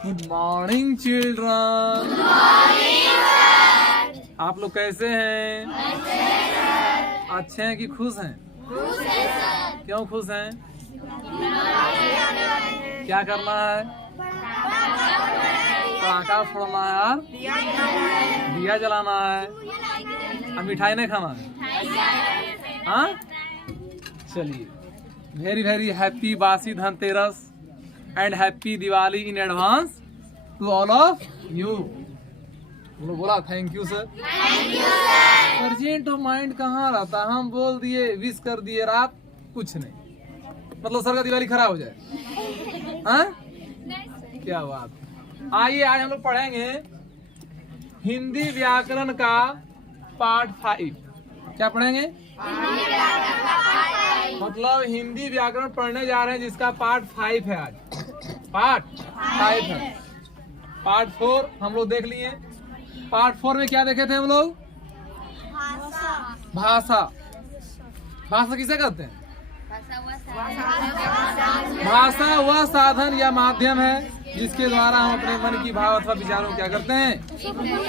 Good morning children. आप लोग कैसे हैं? अच्छे हैं कि खुश हैं? क्यों खुश हैं? क्या करना है? पटाखा फोड़ना है यार, दिया जलाना है और मिठाई नहीं खाना है। हाँ, चलिए, वेरी वेरी हैप्पी बासी Dhanteras and happy Diwali in advance to all of you. बोला thank you sir. Urgent of mind कहाँ रहता, हम बोल दिए, विश कर दिए, रात कुछ नहीं, मतलब सर का दिवाली खराब हो जाए। हाँ, क्या बात। आइए आज हम लोग पढ़ेंगे हिंदी व्याकरण का पार्ट 5। क्या पढ़ेंगे? मतलब हिंदी व्याकरण पढ़ने जा रहे हैं जिसका पार्ट 5 है। आज पार्ट 5 है। पार्ट 4 हम लोग देख लिए। पार्ट 4 में क्या देखे थे हम लोग? भाषा। भाषा किसे कहते हैं? भाषा वह साधन या माध्यम है जिसके द्वारा हम अपने मन की भाव अथवा विचारों क्या करते हैं,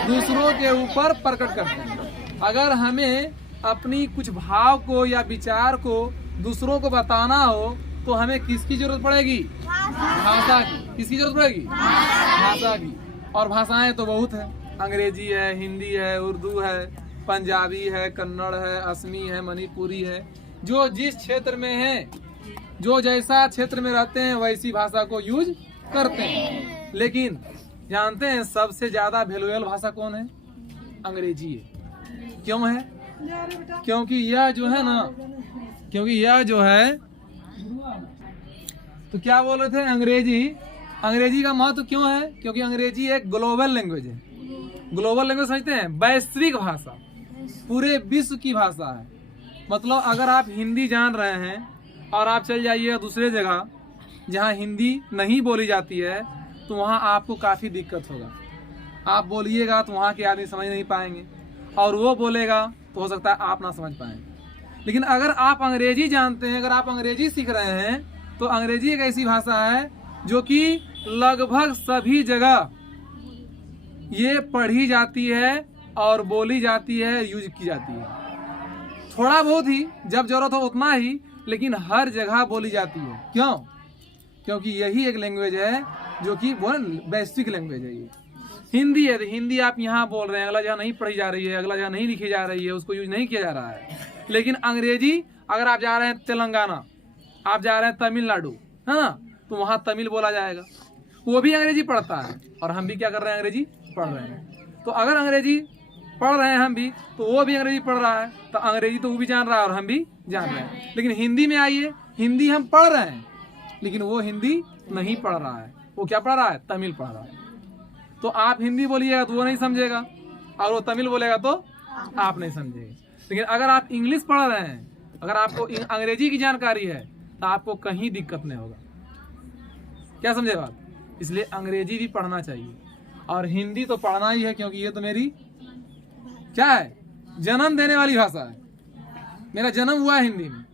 दूसरों के ऊपर प्रकट करते हैं। अगर हमें अपनी कुछ भाव को या विचार को दूसरों को बताना हो तो हमें किसकी जरूरत पड़ेगी? भाषा की। किसकी जरूरत पड़ेगी? भाषा की। और भाषाएं तो बहुत है, अंग्रेजी है, हिंदी है, उर्दू है, पंजाबी है, कन्नड़ है, असमी है, मणिपुरी है। जो जिस क्षेत्र में है, जो जैसा क्षेत्र में रहते हैं वैसी भाषा को यूज करते हैं। लेकिन जानते हैं सबसे ज्यादा वैल्यूएबल भाषा कौन है? अंग्रेजी है। क्यों है? क्योंकि यह जो है तो क्या बोल रहे थे, अंग्रेजी का महत्व क्यों है? क्योंकि अंग्रेजी एक ग्लोबल लैंग्वेज है। ग्लोबल लैंग्वेज समझते हैं? वैश्विक भाषा, पूरे विश्व की भाषा है। मतलब अगर आप हिंदी जान रहे हैं और आप चल जाइए दूसरे जगह जहाँ हिंदी नहीं बोली जाती है तो वहाँ आपको काफ़ी दिक्कत होगा। आप बोलिएगा तो वहाँ के आदमी समझ नहीं पाएंगे और वो बोलेगा तो हो सकता है आप ना समझ पाएंगे। लेकिन अगर आप अंग्रेजी जानते हैं, अगर आप अंग्रेजी सीख रहे हैं तो अंग्रेजी एक ऐसी भाषा है जो कि लगभग सभी जगह ये पढ़ी जाती है और बोली जाती है, यूज की जाती है। थोड़ा बहुत ही जब जरूरत हो उतना ही, लेकिन हर जगह बोली जाती है। क्यों? क्योंकि यही एक लैंग्वेज है जो कि वैश्विक लैंग्वेज है। ये हिंदी है तो हिंदी आप यहाँ बोल रहे हैं, अगला जगह नहीं पढ़ी जा रही है, अगला जगह नहीं लिखी जा रही है, उसको यूज नहीं किया जा रहा है। लेकिन अंग्रेजी अगर आप जा रहे हैं तेलंगाना, आप जा रहे हैं तमिलनाडु, हाँ, तो वहाँ तमिल बोला जाएगा, वो भी अंग्रेजी पढ़ता है और हम भी क्या कर रहे हैं? अंग्रेजी पढ़ रहे हैं। तो अगर अंग्रेजी पढ़ रहे हैं हम भी तो वो भी अंग्रेजी पढ़ रहा है, तो अंग्रेजी तो वो भी जान रहा है और हम भी जान रहे हैं। लेकिन हिंदी में आइए, हिंदी हम पढ़ रहे हैं लेकिन वो हिंदी नहीं पढ़ रहा है, वो क्या पढ़ रहा है? तमिल पढ़ रहा है। तो आप हिंदी बोलिएगा तो वो नहीं समझेगा और वो तमिल बोलेगा तो आप नहीं समझेंगे। लेकिन अगर आप इंग्लिश पढ़ रहे हैं, अगर आपको अंग्रेजी की जानकारी है तो आपको कहीं दिक्कत नहीं होगा। क्या समझे बात? इसलिए अंग्रेजी भी पढ़ना चाहिए और हिंदी तो पढ़ना ही है, क्योंकि ये तो मेरी क्या है? जन्म देने वाली भाषा है। मेरा जन्म हुआ है हिंदी में,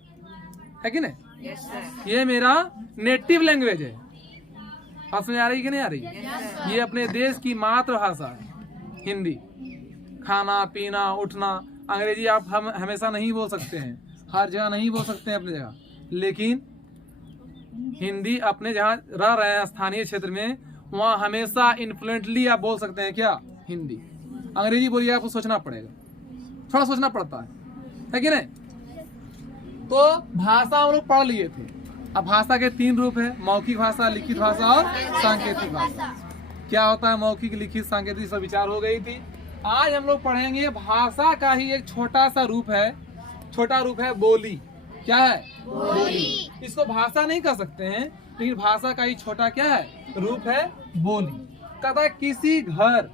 है कि नहीं? ये मेरा नेटिव लैंग्वेज है। आप समझ आ रही कि नहीं आ रही? ये अपने देश की मातृभाषा है हिंदी। खाना पीना उठना, अंग्रेजी आप हम हमेशा नहीं बोल सकते हैं, हर जगह नहीं बोल सकते हैं अपनी जगह, लेकिन हिंदी अपने जहाँ रह रहे हैं स्थानीय क्षेत्र में वहाँ हमेशा इन्फ्लुएंटली आप बोल सकते हैं। क्या? हिंदी। अंग्रेजी बोलिए आपको सोचना पड़ेगा, थोड़ा सोचना पड़ता है कि नहीं? तो भाषा हम लोग पढ़ लिए थे। अब भाषा के 3 रूप है, मौखिक भाषा, लिखित भाषा और सांकेतिक भाषा। क्या होता है मौखिक, लिखित, सांकेतिक, सब विचार हो गई थी। आज हम लोग पढ़ेंगे भाषा का ही एक छोटा सा रूप है, छोटा रूप है बोली। क्या है? बोली। इसको भाषा नहीं कह सकते हैं, लेकिन भाषा का ही छोटा क्या है? रूप है बोली। कहता है किसी घर,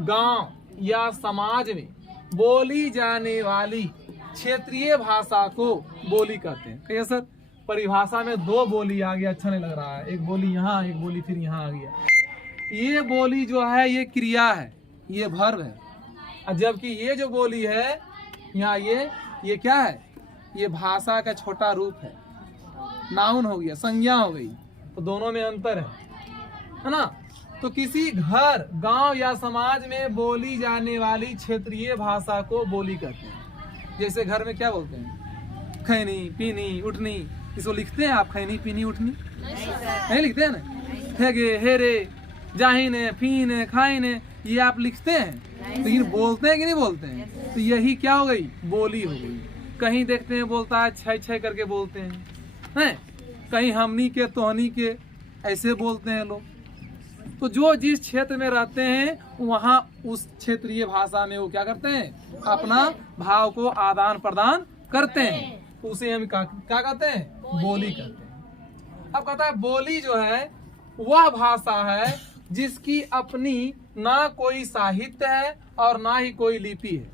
गांव या समाज में बोली जाने वाली क्षेत्रीय भाषा को बोली कहते हैं। कहिए सर, परिभाषा में 2 बोली आ गया, अच्छा नहीं लग रहा है। एक बोली यहाँ, एक बोली फिर यहाँ आ गया। ये बोली जो है ये क्रिया है, ये वर्ब है, जबकि ये जो बोली है यहाँ ये क्या है? ये भाषा का छोटा रूप है, नाउन हो गया, संज्ञा हो गई। तो दोनों में अंतर है। है ना। तो किसी घर, गांव या समाज में बोली जाने वाली क्षेत्रीय भाषा को बोली कहते हैं। जैसे घर में क्या बोलते हैं, खैनी पीनी उठनी, इसको लिखते हैं आप खैनी पीनी उठनी? नहीं लिखते हैं ना। हेगे हेरे जाहिने फीने खाइने, ये आप लिखते हैं, लेकिन बोलते हैं कि नहीं बोलते हैं? तो यही क्या हो गई, बोली हो गई। कहीं देखते हैं बोलता है छै छै करके बोलते हैं, कहीं हमनी के तोहनी के ऐसे बोलते हैं लोग। तो जो जिस क्षेत्र में रहते हैं वहाँ उस क्षेत्रीय भाषा में वो क्या करते हैं, अपना भाव को आदान प्रदान करते हैं। उसे हम क्या कहते हैं, बोली कहते हैं। अब कहता है बोली जो है वह भाषा है जिसकी अपनी ना कोई साहित्य है और ना ही कोई लिपि है।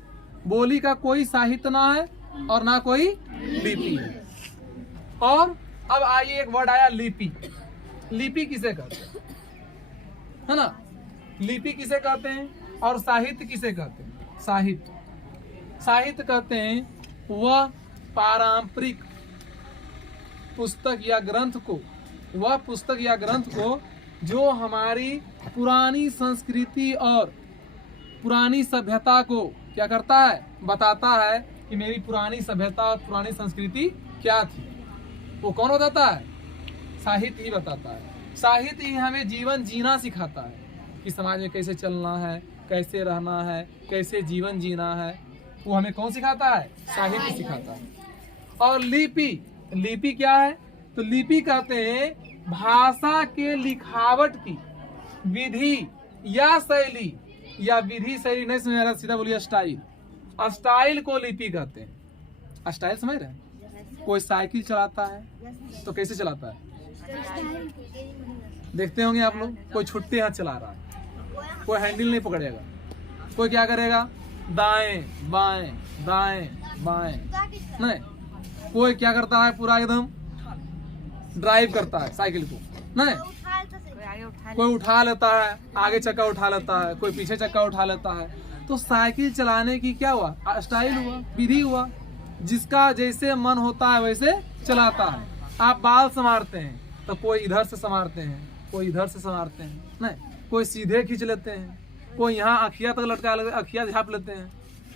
बोली का कोई साहित्य ना है और ना कोई लिपि है। और अब आइए एक वर्ड आया लिपि। लिपि किसे कहते हैं, है ना। लिपि किसे कहते हैं और साहित्य किसे कहते हैं? साहित्य कहते हैं वह पारंपरिक पुस्तक या ग्रंथ को जो हमारी पुरानी संस्कृति और पुरानी सभ्यता को क्या करता है, बताता है कि मेरी पुरानी सभ्यता और पुरानी संस्कृति क्या थी। वो कौन बताता है? साहित्य ही बताता है। साहित्य ही हमें जीवन जीना सिखाता है कि समाज में कैसे चलना है, कैसे रहना है, कैसे जीवन जीना है। वो हमें कौन सिखाता है? साहित्य सिखाता है। और लिपि क्या है? तो लिपि कहते हैं भाषा के लिखावट की विधि या शैली, या विधि शैली नहीं समझ रहा, सीधा बोलिए स्टाइल को लिपि कहते हैं। स्टाइल समझ रहे हैं? कोई साइकिल चलाता है तो कैसे चलाता है, देखते होंगे आप लोग। कोई छुट्टे हाथ चला रहा है, कोई हैंडल नहीं पकड़ेगा, कोई क्या करेगा, दाएं बाएं दाएं बाएं, नहीं कोई क्या करता है, पूरा एकदम ड्राइव करता है साइकिल को, नहीं कोई उठा लेता है, आगे चक्का उठा लेता है, कोई पीछे चक्का उठा लेता है। तो साइकिल चलाने की क्या हुआ, स्टाइल हुआ, विधि हुआ। जिसका जैसे मन होता है वैसे चलाता है। आप बाल संवारते हैं तो कोई इधर से संवारते हैं, कोई इधर से संवारते हैं, नहीं कोई सीधे खींच लेते हैं, कोई यहाँ अखिया तक लटका लेते, अखिया झाप लेते हैं।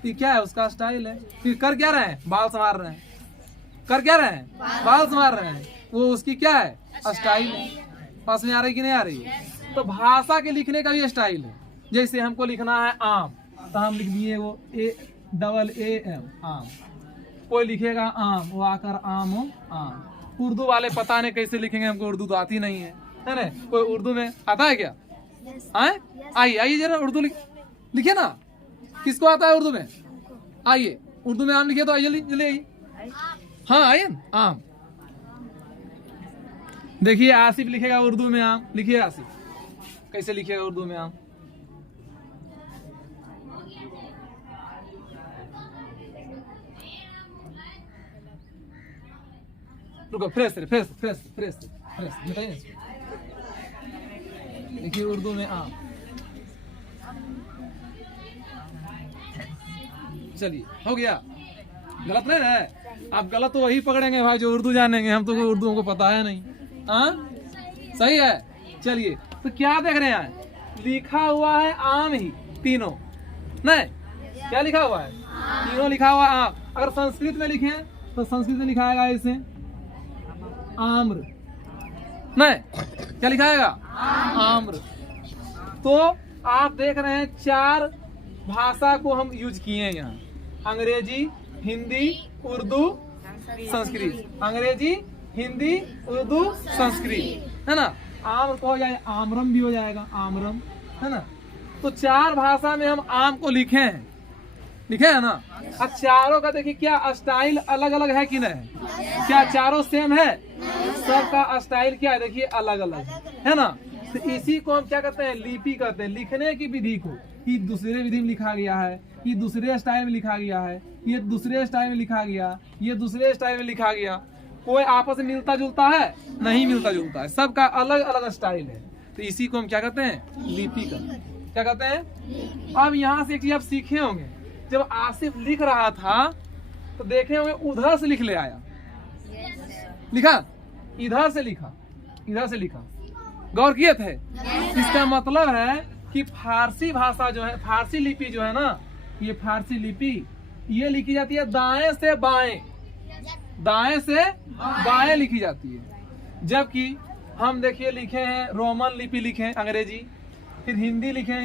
ये क्या है, उसका स्टाइल है। फिर कर क्या रहे हैं, बाल संवार रहे हैं। कर क्या रहे हैं, बाल संवार रहे हैं। वो उसकी क्या है, स्टाइल है। पास में आ रही कि नहीं आ रही है? तो भाषा के लिखने का भी स्टाइल है। जैसे हमको लिखना है आम, तो हम लिख दिए वो AAM आम। कोई लिखेगा आम, वो आकर आम आम। उर्दू वाले पता नहीं कैसे लिखेंगे, हमको उर्दू तो आती नहीं है ना। कोई उर्दू में आता है क्या? आइए जरा उर्दू लिखिए ना। किसको आता है उर्दू में? आइए उर्दू में आम लिखिए तो आइए जल्दी आइए। हाँ आइए आम। देखिए आसिफ लिखेगा उर्दू में आम। लिखिए आसिफ, कैसे लिखेगा उर्दू में आम? रुको, फ्रेश बताइए। देखिए उर्दू में आम। चलिए हो गया, गलत नहीं है। आप गलत तो वही पकड़ेंगे भाई जो उर्दू जानेंगे, हम तो उर्दू हमको पता है नहीं। हाँ सही है। चलिए तो क्या देख रहे हैं, लिखा हुआ है आम ही, तीनों नहीं, क्या लिखा हुआ है, तीनों लिखा हुआ है आम। अगर संस्कृत में लिखे तो संस्कृत में लिखा आएगा ऐसे आम्र, नहीं क्या लिखाएगा, आम्र। तो आप देख रहे हैं 4 भाषा को हम यूज किए हैं यहाँ, अंग्रेजी, हिंदी, उर्दू, संस्कृत। अंग्रेजी, हिंदी, उर्दू, संस्कृत, है ना। आम को हो जाए, आमरम भी हो जाएगा, आमरम, है ना। तो 4 भाषा में हम आम को लिखे हैं, लिखे है ना। अब चारों का देखिए क्या स्टाइल अलग अलग है कि नहीं, क्या चारों सेम है? सबका स्टाइल क्या है, देखिए अलग अलग है ना। तो इसी को हम क्या कहते हैं, लिपि कहते हैं। लिखने की विधि को, कि दूसरे विधि में लिखा गया है, कि दूसरे स्टाइल में लिखा गया है, ये दूसरे स्टाइल में लिखा गया, ये दूसरे स्टाइल में लिखा गया। कोई आपस में मिलता जुलता है नहीं, मिलता जुलता है, सबका अलग अलग स्टाइल है। तो इसी को हम क्या कहते हैं, लिपि कहते हैं। क्या कहते हैं? अब यहाँ से एक चीज आप सीखे होंगे, जब आसिफ लिख रहा था तो देखे होंगे उधर से लिख ले आया, लिखा इधर से लिखा, इधर से लिखा, गौर किए थे? इसका मतलब है कि फारसी भाषा जो है, फारसी लिपि जो है ना, ये फारसी लिपि ये लिखी जाती है दाएं से बाएं, दाएं से बाएं लिखी जाती है। जबकि हम देखिए लिखे हैं रोमन लिपि लिखे हैं अंग्रेजी, फिर हिंदी लिखे हैं,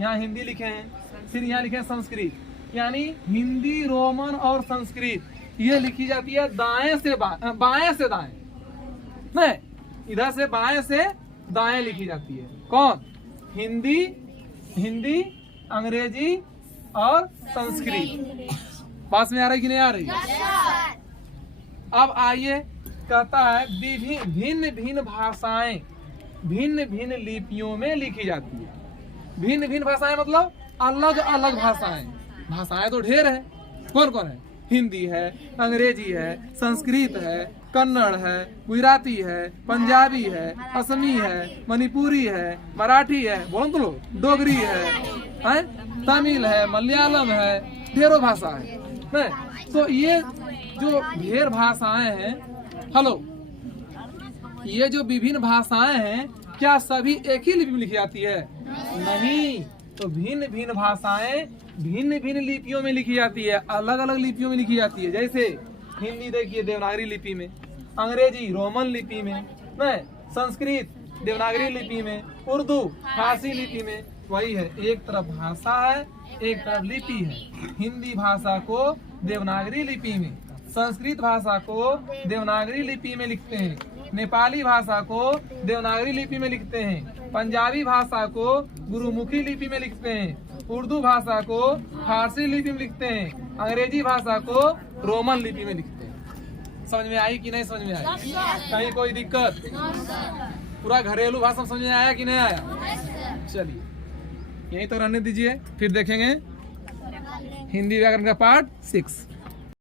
यहाँ हिंदी लिखे हैं, फिर यहाँ लिखे हैं संस्कृत, यानी हिंदी, रोमन और संस्कृत ये लिखी जाती है दाएं से बाएं से दाएं, नहीं इधर से बाएं से दाएं लिखी जाती है। कौन? हिंदी, अंग्रेजी और संस्कृत। पास में आ रही कि नहीं आ रही? अब आइए, कहता है भिन्न भिन्न भाषाएं भिन्न भिन्न लिपियों में लिखी जाती है। भिन्न भिन्न भाषाएं मतलब अलग अलग भाषाएं। भाषाएं तो ढेर है, कौन कौन है? हिंदी है, अंग्रेजी है, संस्कृत है, कन्नड़ है, गुजराती है, पंजाबी है, असमी है, मणिपुरी है, मराठी है, बोलो तो लो, डोगरी है, तमिल है, मलयालम है, ढेरों भाषा है। नहीं तो ये जो ढेर भाषाएं हैं, हेलो, ये जो विभिन्न भाषाएं हैं क्या सभी एक ही लिपि में लिखी जाती है? नहीं, तो भिन्न भिन्न भाषाएं भिन्न भिन्न लिपियों में लिखी जाती है, अलग अलग लिपियों में लिखी जाती है। जैसे हिंदी देखिए देवनागरी लिपि में, अंग्रेजी रोमन लिपि में, नहीं संस्कृत देवनागरी लिपि में, उर्दू फारसी लिपि में। वही है, एक तरफ भाषा है, एक तरफ लिपि है। हिंदी भाषा को देवनागरी लिपि में, संस्कृत भाषा को देवनागरी लिपि में लिखते हैं, नेपाली भाषा को देवनागरी लिपि में लिखते हैं, पंजाबी भाषा को गुरुमुखी लिपि में लिखते हैं, उर्दू भाषा को फारसी लिपि में लिखते हैं, अंग्रेजी भाषा को रोमन लिपि में लिखते हैं। समझ में आई कि नहीं समझ में आई? कहीं कोई दिक्कत? पूरा घरेलू भाषा समझ में आया कि नहीं आया? चलिए यहीं तो रहने दीजिए, फिर देखेंगे हिंदी व्याकरण का पार्ट 6।